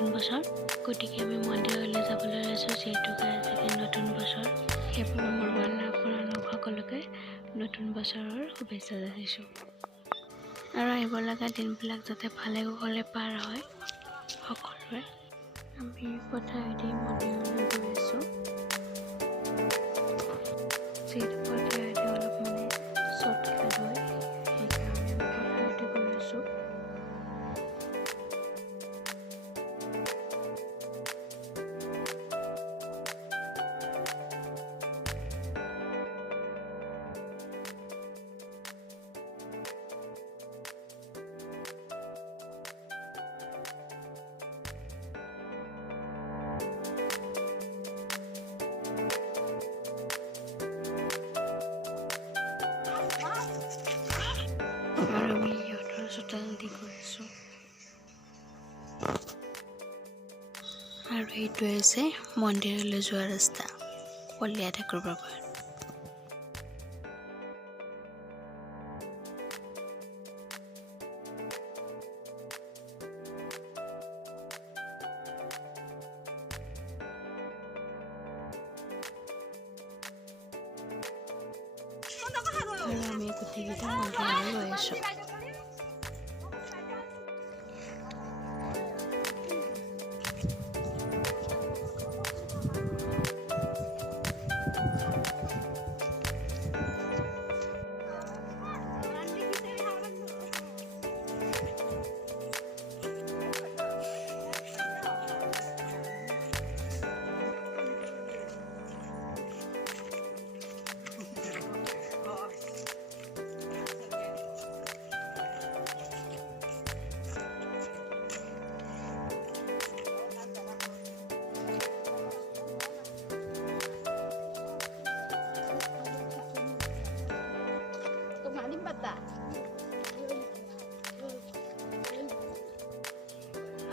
নতুন বছৰ গতিকে আমি মন্দিৰলৈ যাবলৈ ওলাইছোঁ যিহেতু আজি নতুন বছৰ সেইবাবে মোৰ আপোনালোক সকলোকে নতুন বছৰৰ শুভেচ্ছা জনাইছোঁ আৰু আহিব লগা দিনবিলাক যাতে ভালে কুশলে পাৰ হয় সকলোৰে আমি পথাৰেদি মন্দিৰলৈ গৈ আছোঁ যিহেতু পথাৰেদি অলপ শ্বৰ্টকাট হয় সেইকাৰণে আমি পথাৰেদি গৈ আছোঁ আৰু আমি সিহঁতৰ চোতালদি গৈ আছোঁ আৰু এইটোৱে হৈছে মন্দিৰলৈ যোৱা ৰাস্তা কলীয়া ঠাকুৰ বাবাৰ আৰু আমি গোটেইকেইটা মন্দিৰলৈ গৈ আছোঁ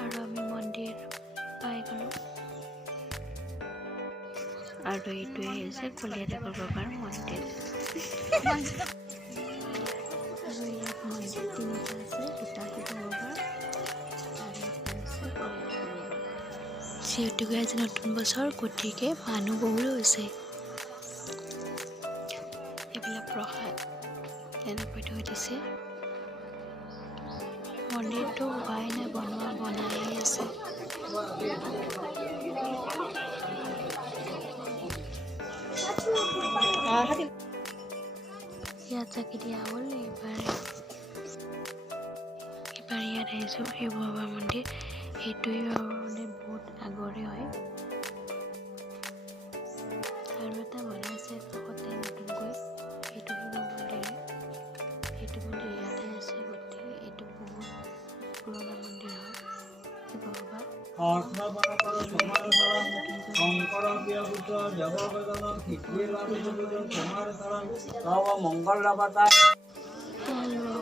আৰু আমি মন্দিৰ পাই গ'লোঁ আৰু এইটোৱে হৈছে কলীয়া ঠাকুৰ বাবাৰ মন্দিৰ আৰু ইয়াত মন্দিৰ তিনিটা আছে দুটা শিৱ বাবাৰ আৰু এটা আছে কলীয়া ঠাকুৰ বাবাৰ যিহেতুকে আজি নতুন বছৰ গতিকে মানুহ বহুতো হৈছে এইবিলাক প্ৰসাদ এনেকৈ থৈ দিছে মন্দিৰটো হোৱাই নাই বনাই আছে ইয়াত চাকি দিয়া হ'ল এইবাৰ ইয়াত আহিছোঁ শিৱ বাবাৰ মন্দিৰ সেইটোৱে বহুত আগৰে হয় আৰু এটা বনাইছে কাষতে নতুনকৈ সেইটো শিৱ মন্দিৰে সেইটো মন্দিৰ ইয়াতে আছে গতিকে এইটো বহুত পুৰণা মন্দিৰ হয় শিৱ বাবাৰ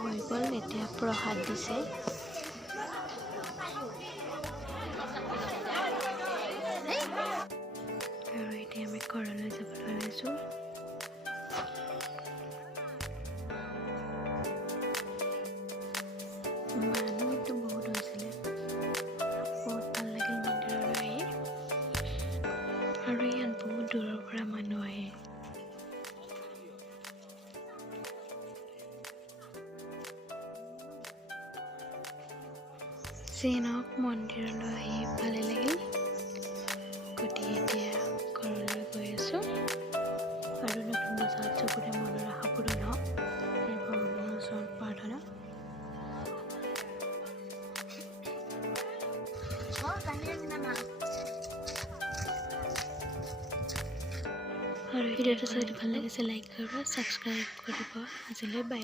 হৈ গ'ল এতিয়া প্ৰসাদ দিছে আৰু এতিয়া আমি ঘৰলৈ যাবলৈ ওলাইছোঁ মানুহটো বহুত হৈছিলে বহুত ভাল লাগিল মন্দিৰলৈ আহি আৰু ইয়াত বহুত দূৰৰ পৰা মানুহ আহে যিনক মন্দিৰলৈ আহি ভালে লাগিল গতিকে এতিয়া ঘৰলৈ গৈ আছোঁ আৰু নতুন বছৰত চবৰে মনৰ আশা পূৰণ হওক এই ভগৱানৰ ওচৰত প্ৰাৰ্থনা আৰু ভিডিঅ'টো চাই ভাল লাগিছে লাইক কৰিব ছাবস্ক্ৰাইব কৰিব আজিলৈ বাই।